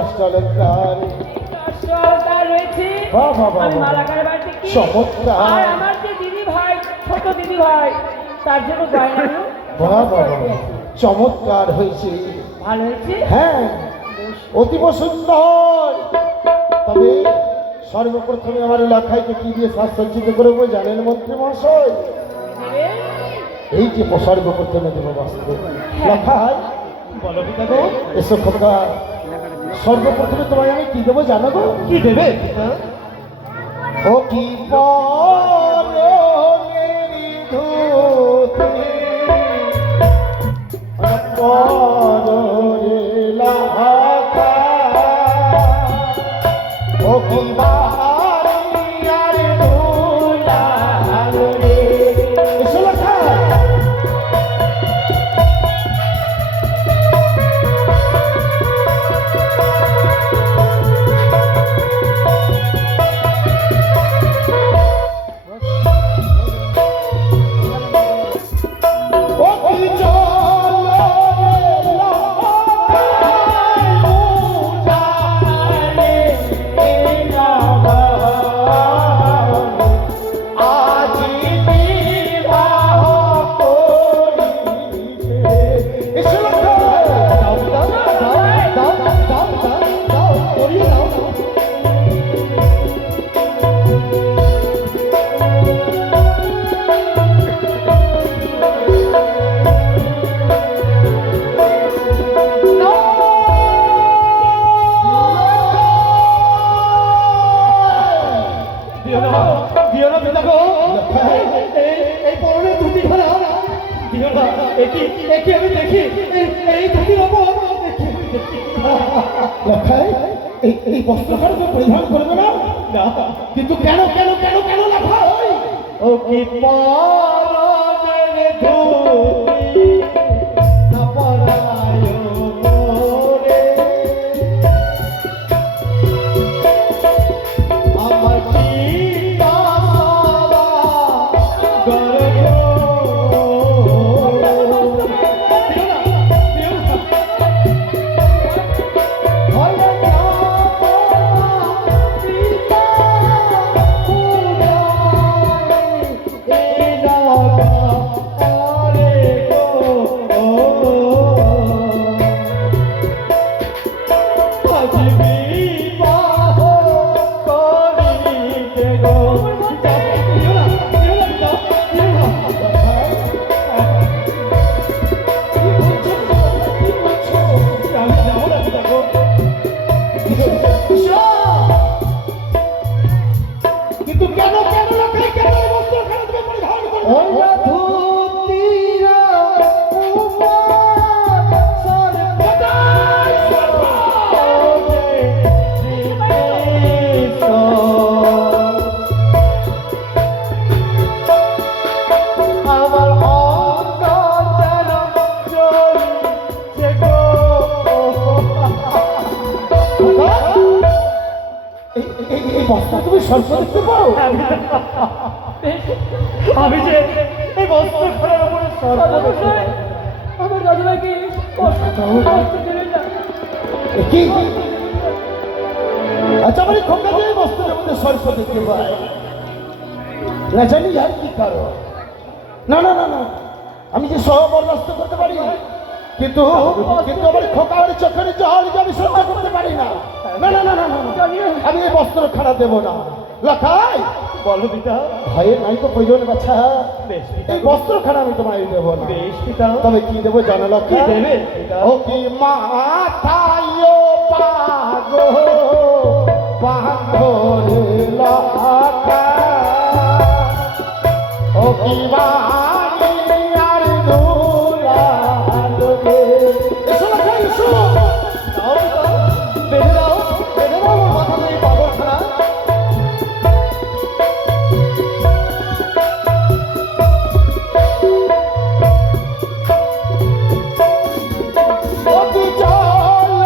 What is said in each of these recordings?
অষ্টলঙ্কার রয়েছে। বাহ বাহ বাহ আমি মালাকার বাড়িতে কি চমৎকার। আর আমার যে দিদি ভাই, ছোট দিদি ভাই, তার জন্য গয়না বাহ বাহ বাহ, চমৎকার হয়েছে। ভালো হয়েছে। হ্যাঁ, অতীব সুন্দর। তবে সর্বপ্রথমে আমার এলাকাকে কি দিয়ে সাজসজ্জিত করবো জানেন মন্ত্রী মহাশয়? এই যে সর্বপ্রথমে দেব বস্ত্র। লেখায় বলো পিতা গো। এসো খোকা, সর্বপ্রথমে তোমায় আমি কি দেবো জানো গো? কি দেবে পিতা? ও কি পরনের ধুতি, পরনে লাখা, ও কি বাড়িয়ার দুলাল রে। এসো লেখা। এই পরনের ধুতি খানা দিও না। এটি আমি দেখি, এই ধুতির ওপর লেখায় এই বস্ত্রখানা তো পরিধান করবে না, কিন্তু কেন কেন কেন কেন লেখা? ও কি পরনের ধুতি না পরায় মোরে, আমার পিতা কিন্তু কেন কেন লেখায় কেন এই বস্ত্রখানা তুমি পরিধান করবে? এই বস্ত্র তুমি স্বল্প দেখতে পাও? আমি যে এই বস্ত্র খানার উপরে আমার দাদুভাইকে কষ্ট দিলেন না। কি আচ্ছা, আমার খোকা যে বস্ত্রের মধ্যে স্বল্প দেখতে পায় না, জানি আর কি কারণ। না না না না, আমি যে সহ বরদাস্ত করতে পারি, কিন্তু কিন্তু আমার খোকা আমার চোখের জল যে আমি সহ্য করতে পারি না। না না না না না, আমি এই বস্ত্র খারাপ দেবো না। লখাই বলো পিতা। ভয়ের নাই তো প্রয়োজন বাচ্চা, বেশ পিতা, এই বস্ত্র খানা আমি তোমায় দেবো না। বেশ পিতা। তবে কি দেবো জানো কি লক্ষা? দেবে পিতা? ও কি মাথায় পাগো পাগরে লক্ষা, ও কি বাড়ি আর দুলাল রে। এসো লক্ষা, এসো। দাও পিতা, বেঁধে দাও আমার মাথাতে এই পাগল খানা। ও কি জল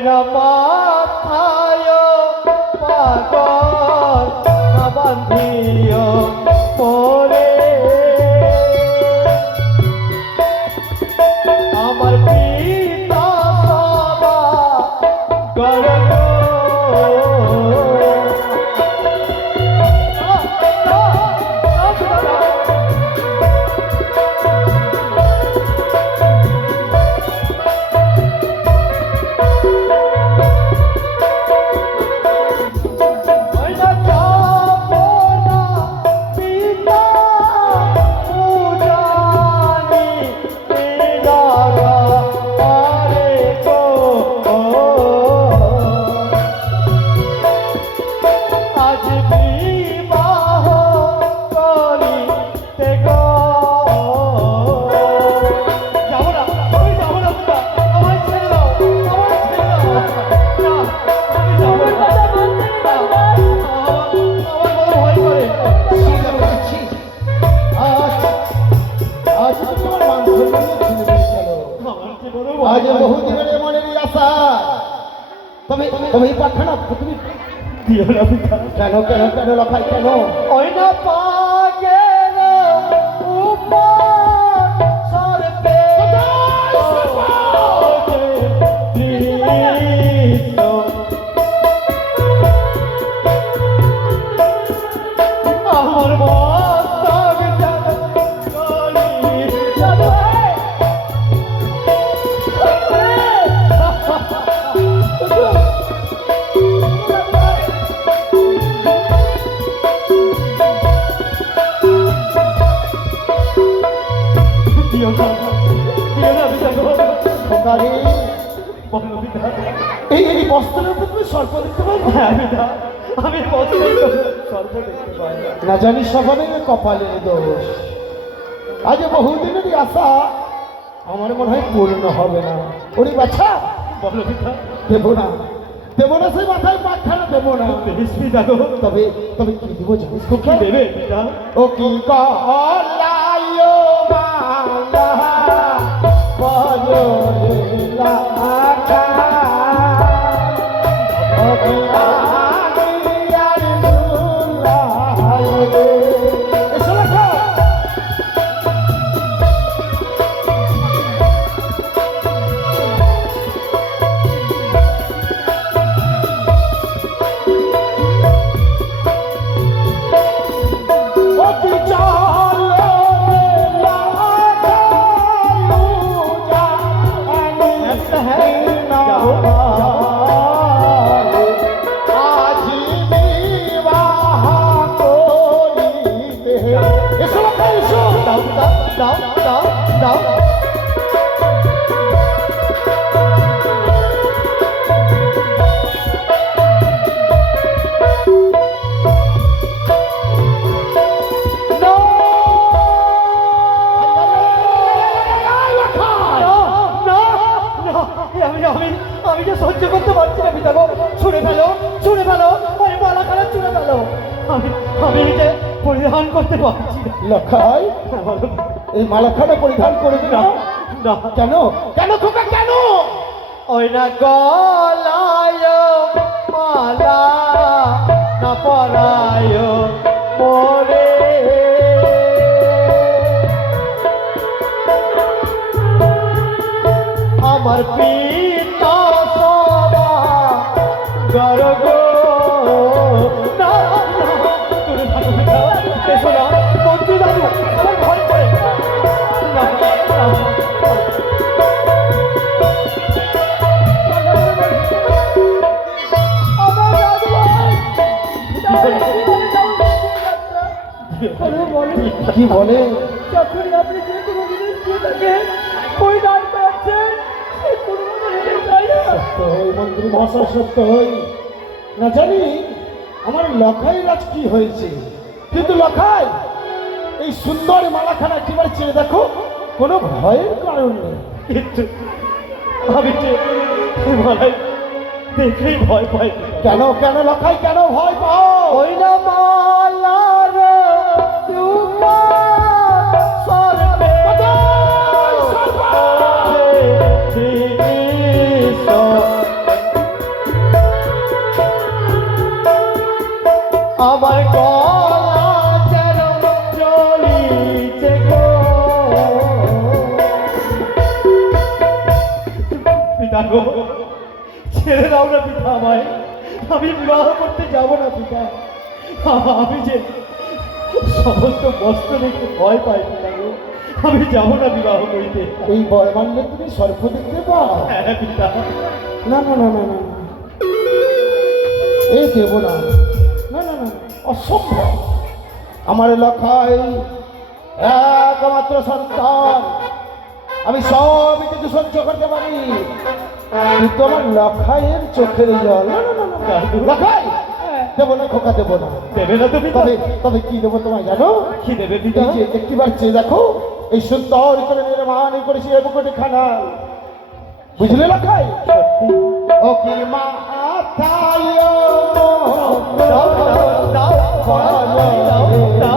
না মাথায় পাগল না বান্ধিও পরে আমার পিতা সবা গর্ব আজ বহুদিনের মনের আশা তবে তবে এই পাখানা তুমি দিও না পিতা কেন কেন কেন লখাই কেন ওই না পাগের উপর সরপে আমার মস্তক এই বস্ত্রের উপর তুমি সর্প দেখতে পাবো আমি সর্ব দেখতে পাই না জানি সবারই কপালের দোষ আজ বহুদিনেরই আশা আমার মনে হয় পূর্ণ হবে না ওরে বাছা বলো পিতা দেবো না সেই মাথায় পাখানা দেবো না বেশ পিতা গো তবে তবে কি দিব জানিস তো কি দেবে পিতা ও কি গলায়ো মালা বজলা আকা ও কি আনিয়ার দুলাইরে এসো লেখা দাও আমি যে সহ্য করতে পারছি না পিতা গো ছুঁড়ে ফেলো ওই মালাখানা ছুঁড়ে ফেলো আমি যে পরিধান করতে পারছি না লখাই এই মালাখানা পরিধান করবি না না কেন কেন খোকা কেন ওই না গলায় মালা না পরায় পরে আমার পিতা সবা গর্ব না তুমি ভালো এসো না মন্ত্রী দাদু আমার ভয় করে না কি বলে যখনই আপনি যে কোনো জিনিস দিয়ে থাকে ওই দান পাচ্ছেন সে কোনো সত্য হই মন্ত্রী মহাশয় সত্য হই না জানি আমার লখাই রাজ কি হয়েছে কিন্তু লখাই এই সুন্দর মালাখানা একবার চেয়ে দেখো কোনো ভয়ের কারণ নেই কিন্তু আমি যে মালাই দেখলেই ভয় পাই কেন কেন লখাই কেন ভয় পাও ওই না মালার সরবে গো, ছেড়ে দাও না পিতা আমায়, আমি বিবাহ করতে যাব না পিতা। আমি যে সমস্ত বস্ত্র দেখে ভয় পাই পিতা গো, আমি যাব না বিবাহ করিতে। এই বয় মানলে তুমি সর্প দেখতে পাও? হ্যাঁ পিতা। না না না না না, এই দেব না, না না না, অসম্ভব। আমার লখাই একমাত্র সন্তান, আমি সব কিছু সহ্য করতে পারি, কিন্তু আমার লখাইয়ের চোখের জল, না না না না, লখাই দেবো না, খোকা দেবো না। দেবে না তুমি? তবে তবে কি দেবো তোমায় জানো? কি দেবে পিতা? এই যে একটিবার চেয়ে দেখো, এই সুন্দর করে নির্মাণ করেছি এবুকটি খানা, বুঝলে লখাই? ও কি মাথায় দাও দাও দাও দাও পিতা।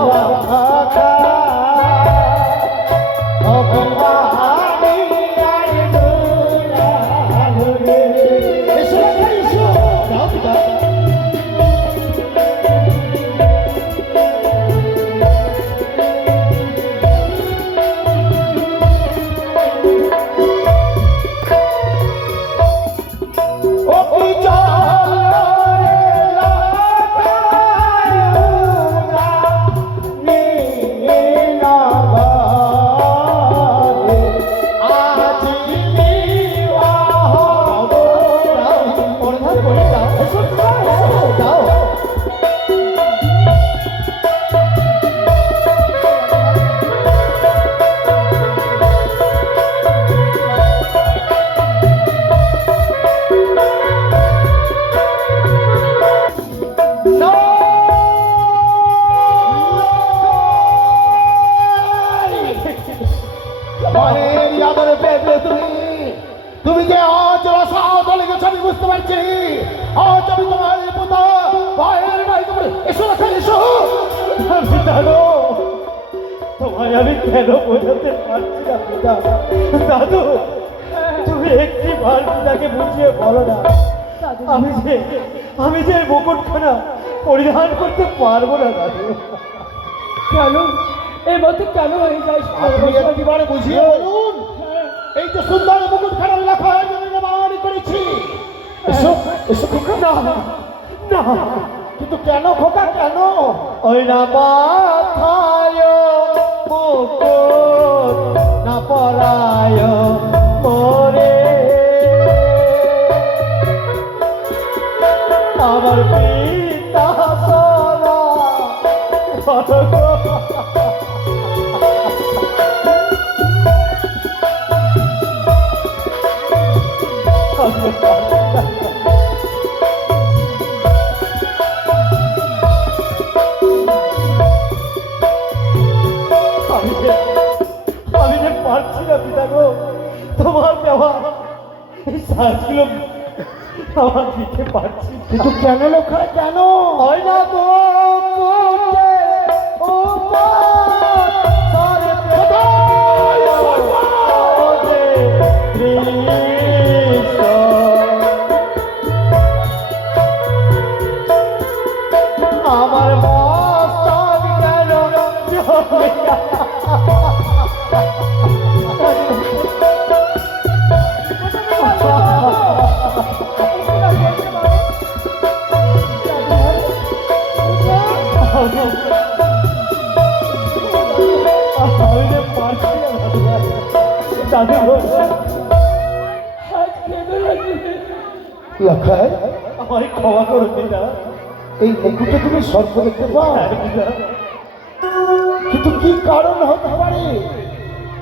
তুমি যে আজ সাহস লেগেছ আমি বুঝতে পারছি। আজ আমি তোমার পুতা ভাইয়ের ভাই, তোমার এসো না, এসো। পিতা গো, তোমায় আমি কেন বোঝাতে পারছি না পিতা। দাদু, তুমি একটি বার পিতাকে বুঝিয়ে বলো না, আমি যে মুকুটখানা পরিধান করতে পারবো না দাদু। কেন এই মতো কেন হয়ে যায়? আপনি একবারে বুঝিয়ে বলুন। এই যে সুন্দর মুকুট খানা লেখা নির্মাণ করেছি, এসো এসো খোকা। না না, কিন্তু কেন খোকা, কেন? ওই না মাথায় মুকুট না পরায় মোরে, আমার পিতা সরা আমি যে পারছি না পিতা গো, তোমার দেওয়া এই সাজগুলো আমার দিতে পারছি না। কিন্তু কেন লেখা, কেন? হয় না মুকুটে উপর সর্বে কৃষ্ণ, আমার মস্তক কেন জমিয়া? আমি যে পারছি না দাদু গো, আজ কেন লাগবে? লেখায় আমায় ক্ষমা করো পিতা। এই মুকুটে তুমি সর্প দেখতে পাও, হ্যাঁ পিতা। কিন্তু কি কারণ হতে পারে?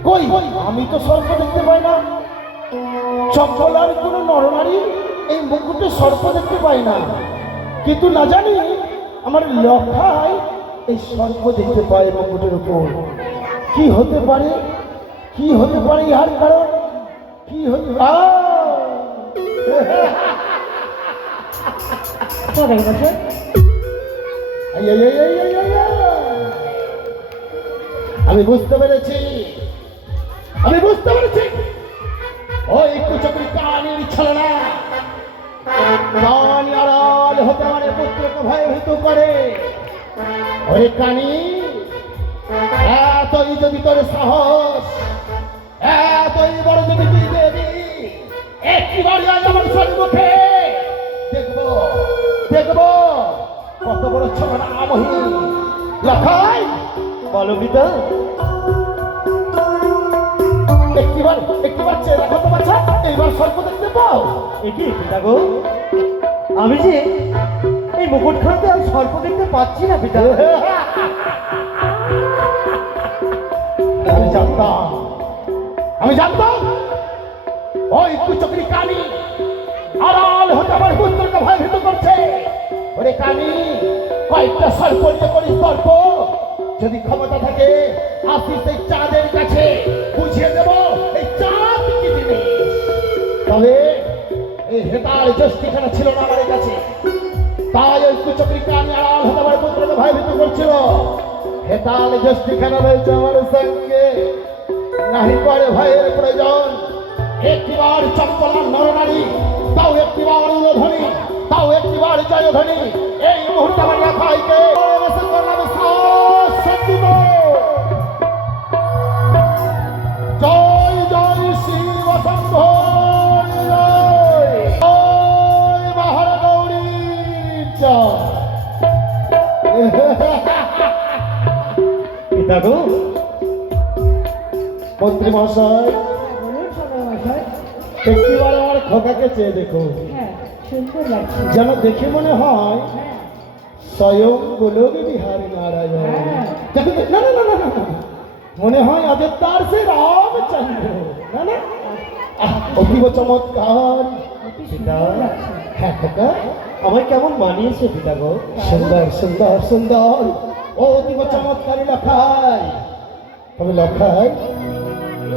কই, আমি তো সর্প দেখতে পাই না। চম্পলার কোনো নরনারী এই মুকুটে সর্প দেখতে পাই না, কিন্তু না জানি আমার লখায় এই সর্প দেখতে পায় মুকুটের উপর। কি হতে পারে, কি হতে পারে ইহার কারণ? কি হতে আমি বুঝতে পেরেছি, আমি বুঝতে পেরেছি। ওই কুচকরি কানের ছলনা, কান আড়াল হতে মানে পুত্রকে ভয়ভীত করে। ওরে কানি, এতই যদি তোর সাহস, এতই বড় যদি তুই দেবী, একবার আজ আমার সম্মুখে দেখবো দেখবো কত বড় ছড়া আমহি লখাই। বলো পিতা। একটিবার চেয়ে রাখো তো বাচ্চা, এইবার সর্প দেখতে পাও। একি পিতা গো, আমি যে এই মুকুটখানাতে আর সর্প দেখতে পাচ্ছি না পিতা। আমি জানতাম ওই কুচকরি কানি আড়াল হতে আমার পুত্রকে ভয়ভীত করছে। ওরে কানি, কয়েকটা সর্প নিয়ে করিস তর্ক, যদি ক্ষমতা থাকে আসিস এই চাঁদের কাছে, বুঝিয়ে দেব এই চাঁদ কি জিনিস। তবে এই হেতার জ্যেষ্ঠিখানা ছিল না আমার কাছে, তাই ওই কুচকরি কানি আড়াল হতে আমার পুত্রকে ভয়ভীত করছিল। হেতাল জ্যেষ্ঠিখানা রয়েছে আমার সঙ্গে, নাহি করে ভয়ের প্রয়োজন। একটিবার চম্পলার নরনারী, তাও একটিবার উলধ্বনি, তাও একটিবার জয়ধ্বনি। এই মুহূর্তে আমার রাখাইকে জয় জয় শিব শম্ভো, জয় মহারা গৌরী জয়। পিতা গো, মন্ত্রী মহাশয়, বলুন সদয় মশাই। একটিবার আমার খোকাকে চেয়ে দেখুন, হ্যাঁ, সুন্দর লাগছে। যেন দেখে মনে হয় হ্যাঁ, স্বয়ং গোলক বিহারী নারায়ণ। হ্যাঁ। না না না না না না, মনে হয় অযোধ্যার সে রামচন্দ্র। না না, অতীব চমৎকার। অতি পিতা, সুন্দর লাগছে। হ্যাঁ খোকা, আমায় কেমন মানিয়েছে পিতা গো। সুন্দর সুন্দর সুন্দর, ও অতীব চমৎকারী লখাই। তবে লখাই,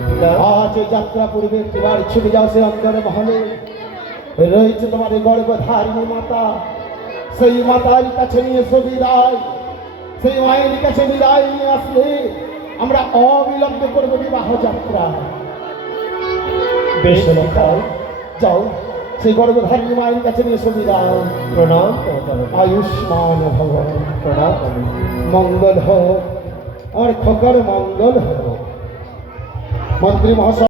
পিতা, আজ ওই যাত্রা পূর্বে একটিবার ছুটে যাও সে অন্তরে মহলে, রয়েছে তোমাদের গর্ভধারিণী মাতা। সেই মাতার কাছে নিয়ে এসো বিদায়, সেই মায়ের কাছে বিদায় নিয়ে আসলে আমরা অবিলম্বে করবো বিবাহ যাত্রা। বেশ লখাই, যাও সেই গর্ভধারিণী মায়ের কাছে নিয়ে এসো বিদায়। প্রণাম করতাম। আয়ুষ্মান ভগবান, প্রণাম করুন। মঙ্গল হোক, আর খোকার মঙ্গল হোক। মন্ত্রী মহাশয়